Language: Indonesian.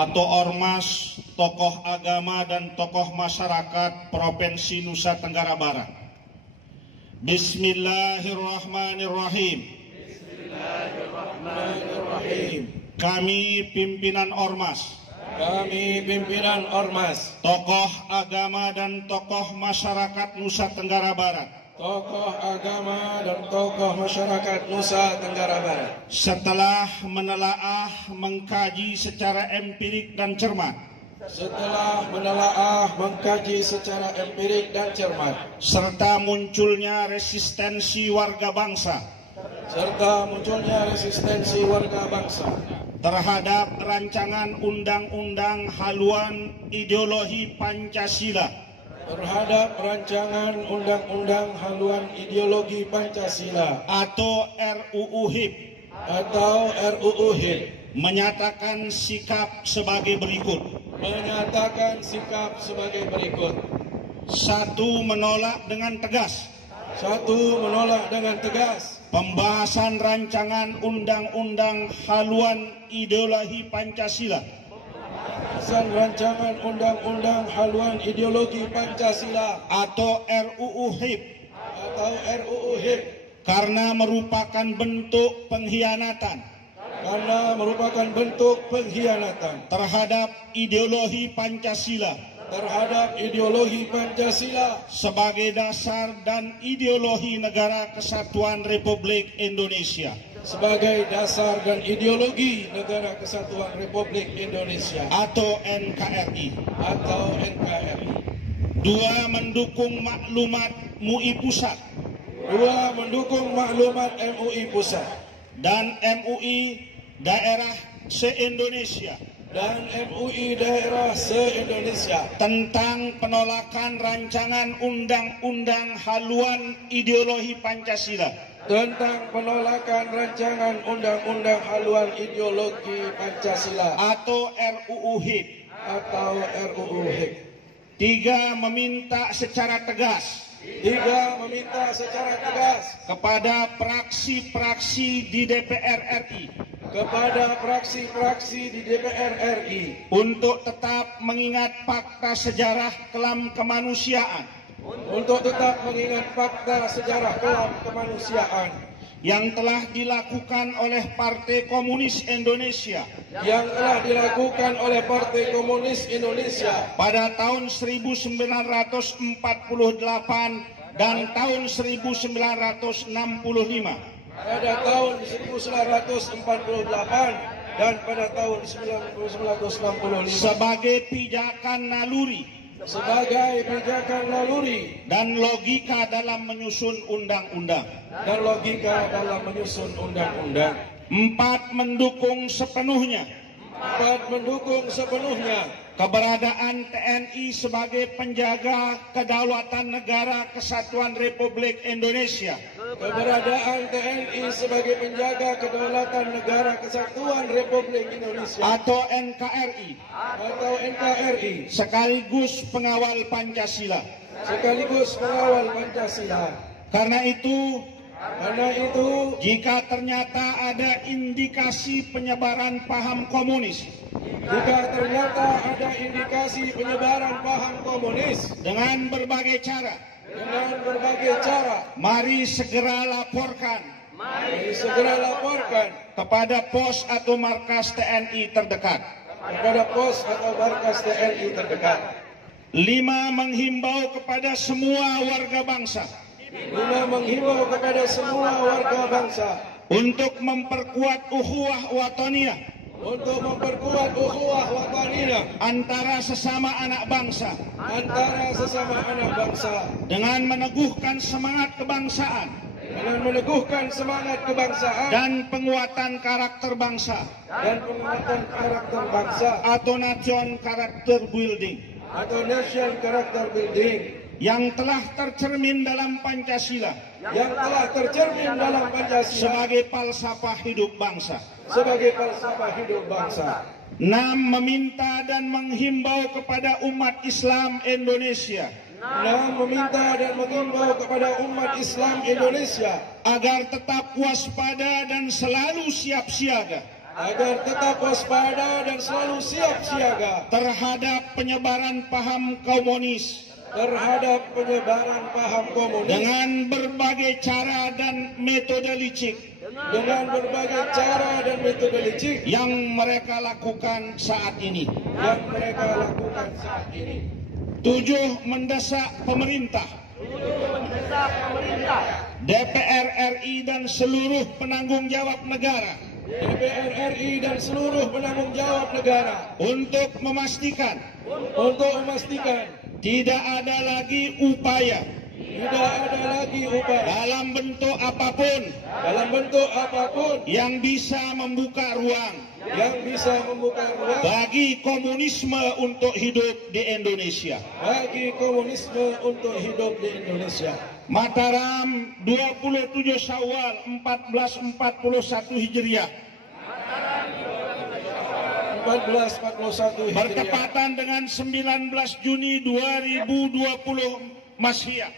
atau ormas, tokoh agama dan tokoh masyarakat Provinsi Nusa Tenggara Barat. Bismillahirrahmanirrahim. Bismillahirrahmanirrahim. Kami pimpinan ormas, tokoh agama dan tokoh masyarakat Nusa Tenggara Barat, Tokoh agama dan tokoh masyarakat Nusa Tenggara Barat, setelah menelaah, mengkaji secara empirik dan cermat, serta munculnya resistensi warga bangsa terhadap rancangan undang-undang haluan ideologi Pancasila atau RUU HIP menyatakan sikap sebagai berikut. 1. Menolak dengan tegas pembahasan rancangan undang-undang haluan ideologi Pancasila atau RUU HIP karena merupakan bentuk pengkhianatan terhadap ideologi Pancasila sebagai dasar dan ideologi Negara Kesatuan Republik Indonesia atau NKRI. 2. Mendukung maklumat MUI Pusat dan MUI daerah se-Indonesia tentang penolakan rancangan undang-undang haluan ideologi Pancasila atau RUU HIP. 3. Meminta secara tegas kepada praksi-praksi di DPR RI untuk tetap mengingat fakta sejarah kelam kemanusiaan yang telah dilakukan oleh Partai Komunis Indonesia pada tahun 1948 dan tahun 1965 sebagai pijakan naluri dan logika dalam menyusun undang-undang. 4. Mendukung sepenuhnya keberadaan TNI sebagai penjaga kedaulatan Negara Kesatuan Republik Indonesia atau NKRI sekaligus pengawal Pancasila. Karena itu, jika ternyata ada indikasi penyebaran paham komunis dengan berbagai cara, mari segera laporkan kepada pos atau markas TNI terdekat. 5. Menghimbau kepada semua warga bangsa untuk memperkuat ukhuwah wataniyah antara sesama anak bangsa dengan meneguhkan semangat kebangsaan dan penguatan karakter bangsa atau nation character building yang telah tercermin dalam Pancasila sebagai falsafah hidup bangsa. 6. Meminta dan menghimbau kepada umat Islam Indonesia agar tetap waspada dan selalu siap siaga agar tetap waspada dan selalu siap siaga terhadap penyebaran paham komunis dengan berbagai cara dan metode licik yang mereka lakukan saat ini. 7. Mendesak pemerintah, DPR RI dan seluruh penanggung jawab negara untuk memastikan tidak ada lagi upaya dalam bentuk apapun yang bisa membuka ruang bagi komunisme untuk hidup di Indonesia. Mataram, 27 Syawal 1441 Hijriah. Bertepatan dengan 19 Juni 2020 Masihiyah.